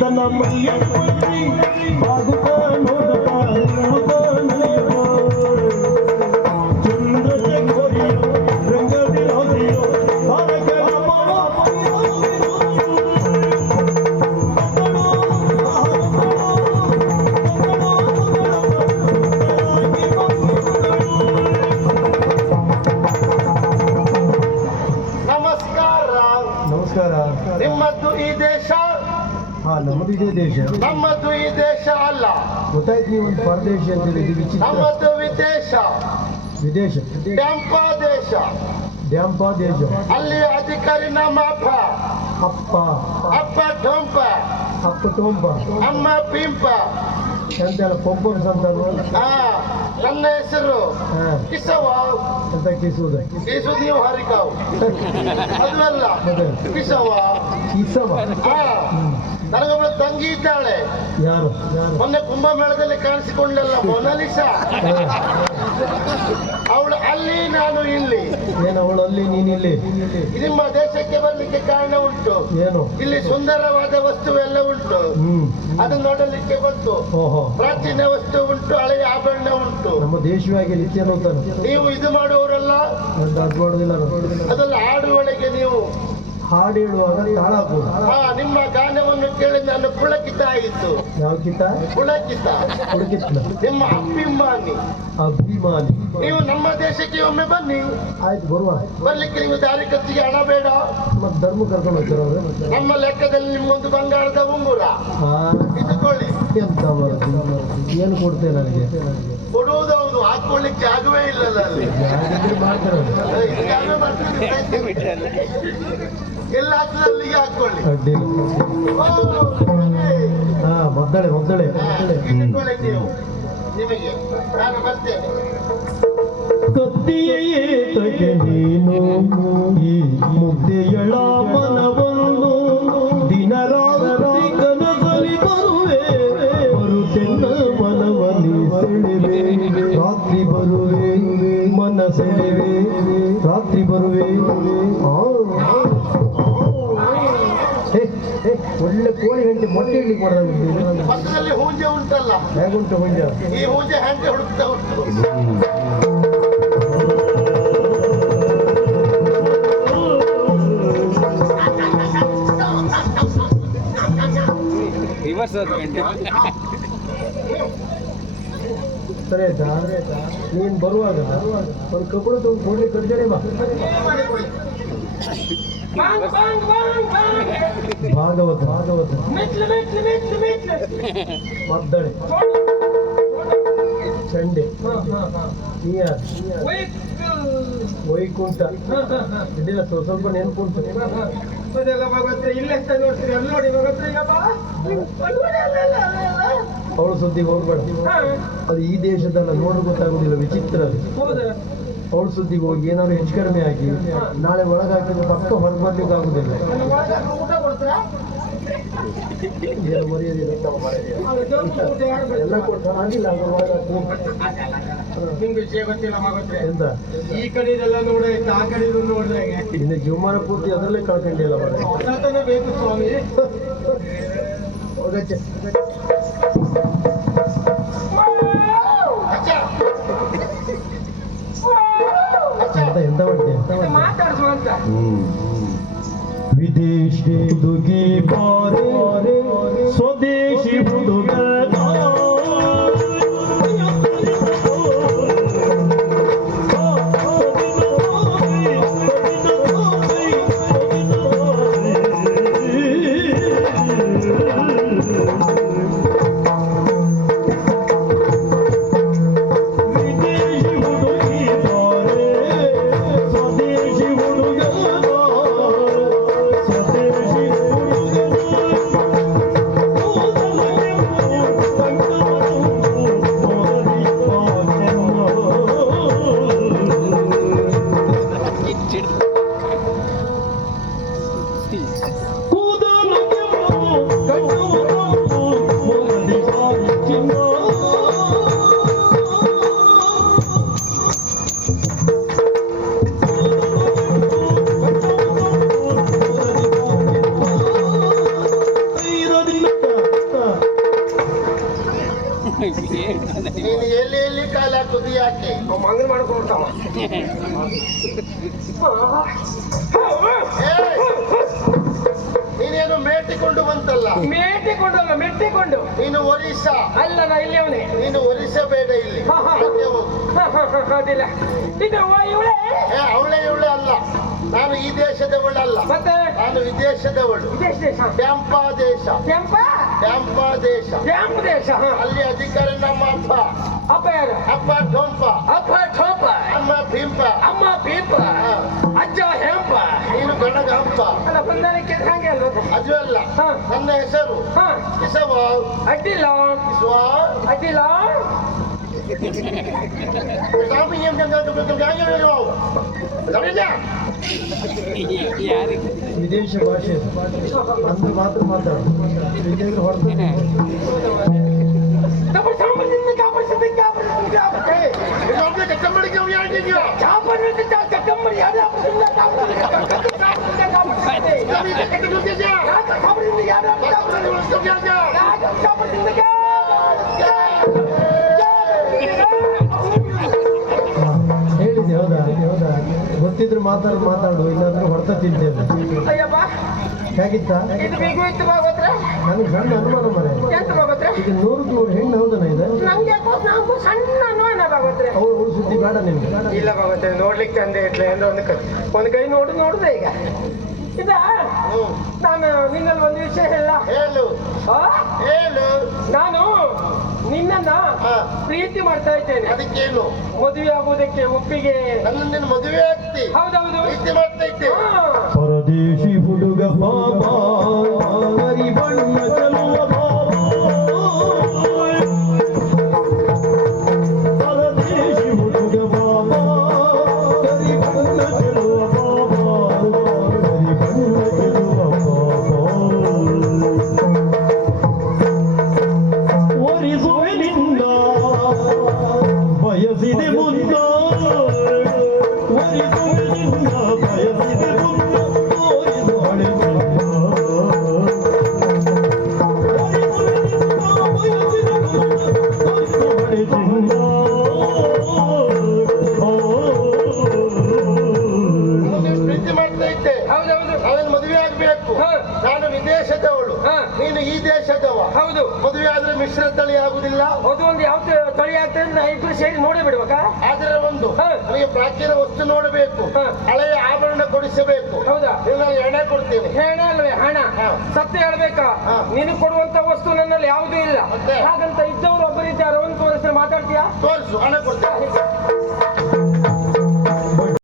తన మయ్య బాగుతా ದೇಶ. ಹಾ ನಮ್ಮದು ಇದೇ ದೇಶ. ನಮ್ಮದು ಈ ದೇಶ ಅಲ್ಲ. ಗೊತ್ತಾಯ್ತು ನೀವು ಒಂದು ಪರದೇಶ ಅಂತ ಹೇಳಿ ಇದು ವಿಚಿತ್ರ. ನಮ್ಮದು ವಿದೇಶ. ವಿದೇಶ. ಟ್ಯಾಂಪ ದೇಶ. ಡ್ಯಾಂಪ ದೇಶ. ಅಲ್ಲಿ ಅಧಿಕಾರಿ ನಮ್ಮ ಅಪ್ಪ. ಅಪ್ಪ. ಅಪ್ಪ ಡೊಂಪ ಅಪ್ಪ ಟೋಂಪ ಅಮ್ಮ ಪಿಂಪ. ಎಂತೆಲ್ಲ ಪೊಂಪಮ್ಸ್ ಅಂತಾನು ಆ, ನನ್ನ ಹೆಸರು ಹಾ. ಕಿಸವ. ಅಂತ ಕಿಸುವುದು ಕಿಸು ನೀವು ಹರಿಕಾವು. ಅದುವಲ್ಲ ಮತ್ತೆ ಕಿಸವ. ಕಿಸವ? ನನಗೊಬ್ಬಳು ತಂಗಿ ಇದ್ದಾಳೆ. ಯಾರು? ಯಾರು? ಮೊನ್ನೆ ಕುಂಭಮೇಳದಲ್ಲಿ ಕಾಣಿಸಿಕೊಂಡಲ್ಲ ಮೊನಾಲಿಸಾ. ಅವಳು ನಾನು ಇಲ್ಲಿ. ಏನು ಅವಳು ಅಲ್ಲಿ ನೀನಿಲ್ಲಿ ಇಲ್ಲಿ. ನಿಮ್ಮ ದೇಶಕ್ಕೆ ಬರ್ಲಿಕ್ಕೆ ಕಾರಣ ಉಂಟು. ಏನು? ಇಲ್ಲಿ ಸುಂದರವಾದ ವಸ್ತು ಎಲ್ಲ ಉಂಟು. ಹ್ಮ್. ಅದು ನೋಡಲಿಕ್ಕೆ ಬಂತು. ಓಹೋ. ಪ್ರಾಚೀನ ವಸ್ತು ಉಂಟು ಹಳೆಯ ಆಭರಣ ಉಂಟು. ನಮ್ಮ ದೇಶವಾಗಿ ನಿತ್ಯ ನೋಡ್ತಾರೆ ನೀವು ಇದು ಮಾಡುವವರಲ್ಲ? ಅದು ಅದೆಲ್ಲ ಹಾಡುವಳಿಗೆ ನೀವು ಹಾಡು ಹೇಳುವಾಗ ತಾಳ ಹಾ ನಿಮ್ಮ ಗಾನವನ್ನು ಕೇಳಿ ನಾನು ಪುಳಕಿತ ಆಯಿತು ಯಾವ ಕಿತ ಪುಳಕಿತ. ಹುಡುಕಿತ್ಲ ನಿಮ್ಮ ಅಭಿಮಾನಿ. ಅಭಿಮಾನಿ. ನೀವು ನಮ್ಮ ದೇಶಕ್ಕೆ ಒಮ್ಮೆ ಬನ್ನಿ. ಆಯ್ತು ಬರುವ. ಬರ್ಲಿಕ್ಕೆ ನೀವು ದಾರಿ ಖರ್ಚಿಗೆ ಹಣ ಬೇಡ. ಮತ್ತೆ ಧರ್ಮ ಕರ್ಕೊಂಡು ಹೋಗ್ತಾರೆ ಅವರು? ನಮ್ಮ ಲೆಕ್ಕದಲ್ಲಿ ನಿಮ್ಗೊಂದು ಬಂಗಾರದ ಉಂಗುರ. ಹಾ ಎಂತ ಬರುತ್ತೆ ಏನು ಕೊಡ್ತೇನೆ ನನಗೆ? ಕೊಡುವುದು ಹಾಕೊಳ್ಳಿಕ್ಕೆ ಜಾಗವೇ ಇಲ್ಲಲ್ಲ ಅಲ್ಲಿ. ಎಲ್ಲ ಹಾಕಿದ್ರೆ ಅಲ್ಲಿಗೆ ಹಾಕೊಳ್ಳಿ ಒದ್ದಳೆ ಒದ್ದಳೆ ಇಟ್ಟುಕೊಳ್ಳಿ ನೀವು. ನಿಮಗೆ. ನಾನು ಬರ್ತೇನೆ. ಕತ್ತಿಯೇ ತಗೆ ನೀನು ಈ ಮುದ್ದೆಯಳ ಮನವನ್ನು ಪಕ್ಕದಲ್ಲಿ ಹೂಂಜೆ ಉಂಟಲ್ಲ? ಹೇಗುಂಟು ಹುಂಜ? ಈ ಹೂಂಜೆ ಹ್ಯಾಂಗೆ ಹುಡುಕ್ತಾ ಉಂಟು? ರಿವರ್ಸ್ ಅದು ಸರಿ ಆಯ್ತಾ? ನೀನ್ ಬರುವಾಗ ಒಂದು ಕಬ್ಬಣ ತಗೊಂಡು ಕೊಡ್ಲಿಕ್ಕೆ ಕರ್ಜಡೆ ಬಾ. ಭಾಗವತ ಭಾಗವತ ಮದ್ದಳೆ ಚಂಡೆ ವೈಕುಂಠ ಇದೆಲ್ಲ ಸ್ವಲ್ಪ ಸ್ವಲ್ಪ ಅವಳು ಸುದ್ದಿ ಹೋಗ್ಬೇಡ ಅದು ಈ ದೇಶದಲ್ಲ ನೋಡಿ ಗೊತ್ತಾಗುದಿಲ್ಲ ವಿಚಿತ್ರ ಅವಳು ಸುದ್ದಿಗೆ ಹೋಗಿ ಏನಾದ್ರು ಹೆಚ್ಚು ಕಡಿಮೆ ಆಗಿ ನಾಳೆ ಒಳಗಾಕಿದ್ರೆ ಪಕ್ಕ ಹೊರಗೆ ಬರ್ಲಿಕ್ಕೆ ಆಗುದಿಲ್ಲ. ಎಲ್ಲ ಕೊಟ್ಟು ಆಗಿಲ್ಲ. ನಿಮ್ಗೆ ವಿಷಯ ಗೊತ್ತಿಲ್ಲ ಮಗತ್ರೆ. ಎಂತ? ಈ ಕಡೆದೆಲ್ಲ ನೋಡಿ ಆ ಕಡೆದು ನೋಡಿದ್ರೆ ಇನ್ನು ಜೀವಮಾನ ಪೂರ್ತಿ ಅದರಲ್ಲೇ ಕಳ್ಕೊಂಡಿಲ್ಲ ಬೇಕು ಸ್ವಾಮಿ. ಹೋಗಚ್ಚೆ. ಮಾತಾಡಿಸುವಂತ ವಿದೇಶಿ ಹುಡುಗಿ ಎಲ್ಲಿ ಕಾಲ ಕುದಿ ಯಾಕೆ? ಮಂಗನ ಮಾಡ್ಕೊಳ್ತಾವ! ನೀನೇನು ಮೇಟಿಕೊಂಡು ಬಂತಲ್ಲ? ಮೇಟಿಕೊಂಡಲ್ಲ ಮೆಟ್ಟಿಕೊಂಡು. ನೀನು ಒರಿಸ್ಸಾ. ಅಲ್ಲ ನಾ ಇಲ್ಲಿ ಅವನೇ. ನೀನು ಒರಿಸ್ಸಾ ಬೇಡ ಇಲ್ಲಿ. ಹಾ, ಹಾ. ಆಚೆ ಹೋಗು. ಅದಿಲ್ಲ. ಇದು ಇವಳೇ? ಏ ಅವಳೆ ಇವಳೆ ಅಲ್ಲ. ನಾನು ಈ ದೇಶದವಳಲ್ಲ. ಮತ್ತೆ? ನಾನು ವಿದೇಶದವಳು. ವಿದೇಶ ದೇಶ? ಟ್ಯಾಂಪಾ ದೇಶ. ಕೆಂಪ? ಟ್ಯಾಂಪಾ ದೇಶ. ಕೆಂಪು ದೇಶ ಹಾ. ಅಲ್ಲಿ ಅಧಿಕಾರಿ ನಮ್ಮ ಅಪ್ಪ. ಅಪ್ಪ ಯಾರು? ಅಪ್ಪ ಠೋಂಪ. ಅಪ್ಪ ಠೋಪ. ಅಮ್ಮ ಪಿಂಪ ಅಮ್ಮ ಪೀಪ ಹಾ. ಅಜ್ಜ ಹೆಂಪ. ನೀನು ಗಣಗಂಪ ಅಲ್ಲ ಬಂದಾನಕ್ಕೆ ಹಂಗೆ ಅಲ್ಲ ಅದು ಅಲ್ಲ. ಹಾ. ನನ್ನ ಹೆಸರು. ಹ. ಕಿಸವ ಅಡ್ಡಿಲ್ಲ. ಕಿಸವ ಅಡ್ಡಿಲ್ಲ. ವಿದೇಶ ಭಾಷೆ ಅಂದ್ರೆ ಮಾತ್ರ ಮಾತಾಡು ವಿದೇಶ ಹೊರತು ಕಬರ್ ಸಾಂಬದಿಂದ ಕಾಪಡಿಸಿದ ಕಾಪಡಿಸಿದ ಕಾಪಡಿಸಿದ ಕಾಪಡಿಸಿದ ಕಕ್ಕಮ್ಮರಿ ಯಾರು ಕಾಪಡಿಸಿದ ಕಾಪಡಿಸಿದ ಕಾಪಡಿಸಿದ ಕಾಪಡಿಸಿದ ಯಾರು ಕಾಪಡಿಸಿದ ಗೊತ್ತಿದ್ರೆ ಮಾತಾಡು ಮಾತಾಡು ಇಲ್ಲಾಂದ್ರೆ ಹೊಡೆತ ತಿಂತೇನೆ ಅಯ್ಯಪ್ಪ ಹೇಗಿತ್ತ? ಇದು ಬಿಗು ಇತ್ತು ಭಾಗವತ್ರ ನನಗೆ ಸಣ್ಣ ಅನುಮಾನ ಮನೆ ಎಂತ ಭಾಗವತ್ರ ಈಗ ನೂರಕ್ಕೆ ನೂರು ಹೆಣ್ಣು ಹೌದನ ಇದೆ? ನಂಗೆ ನಾವು ಸಣ್ಣ ಅನುಮಾನ ಭಾಗವತ್ರ ಅವ್ರು ಅವಳು ಸುದ್ದಿ ಬೇಡ ನಿಮ್ಗೆ. ಇಲ್ಲ ಭಾಗವತ್ರ ನೋಡ್ಲಿಕ್ಕೆ ತಂದೆ ಇಟ್ಲೆ ಅಂದ್ರೆ ಒಂದು ಕೈ ಒಂದು ಕೈ ನೋಡು ನೋಡಿದೆ ಈಗ. ಇದ. ನಾನು ನಿನ್ನಲ್ಲಿ ಒಂದು ವಿಷಯ ಹೇಳ. ಹೇಳು. ಹೇಳು. ನಾನು ನಿನ್ನನ್ನ. ಪ್ರೀತಿ ಮಾಡ್ತಾ ಇದ್ದೇನೆ. ಅದಕ್ಕೇನು? ಮದುವೆ ಆಗುವುದಕ್ಕೆ ಒಪ್ಪಿಗೆ. ನನ್ನ ನಿನ್ನ ಮದುವೆ ಆಗ್ತಿ? ಹೌದೌದು. ಪ್ರೀತಿ ಮಾಡ್ತಾ ಇದ್ದೆ. ಹಾ. ಪರದೇಶಿ ಹುಡುಗ ಪಾಪ. ಈ ದೇಶದವ. ಹೌದು. ಮದುವೆ ಆದ್ರೆ ಮಿಶ್ರ ತಳಿ ಆಗುದಿಲ್ಲ. ಅದು ಒಂದು ಯಾವ ತಳಿ ಆಗ್ತದೆ ನಾ ಇಬ್ರು ಸೇರಿ ನೋಡೇ ಬಿಡ್ಬೇಕಾ? ಆದ್ರೆ ಒಂದು ಹಾ. ನನಗೆ ಪ್ರಾಚೀನ ವಸ್ತು ನೋಡಬೇಕು. ಹಾ. ಹಳೆಯ ಆಭರಣ ಕೊಡಿಸಬೇಕು. ಹೌದಾ? ಇಲ್ಲ ಎಣೆ ಕೊಡ್ತೇನೆ. ಹೇಳ ಅಲ್ವೇ ಹಣ? ಹಾ. ಸತ್ಯ ಹೇಳ್ಬೇಕಾ? ನೀನು ಕೊಡುವಂತ ವಸ್ತು ನನ್ನಲ್ಲಿ ಯಾವುದೂ ಇಲ್ಲ. ಮತ್ತೆ? ಹಾಗಂತ ಇದ್ದವರು ಒಬ್ಬರಿದ್ದಾರೆ. ಒಂದು ತೋರಿಸಿದ್ರೆ ಮಾತಾಡ್ತೀಯಾ? ತೋರಿಸು ಹಣ ಕೊಡ್ತೇನೆ.